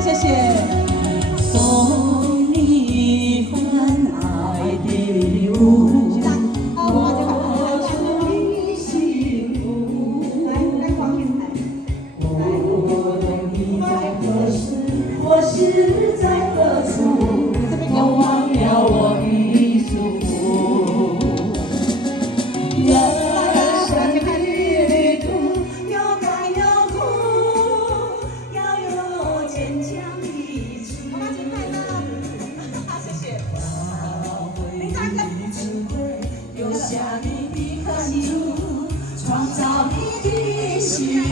谢谢。送你一份爱的礼物，我祝你幸福。来，黄天台。无论你在何时，或是在何处，我忘了我的祝福。人生的旅途有甘有苦，要有坚强的心。妈妈请快乐，好，谢谢。你唱歌。留下你的痕迹，创造你的幸福。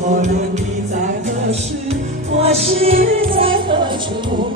无论你在何时，或是在何处。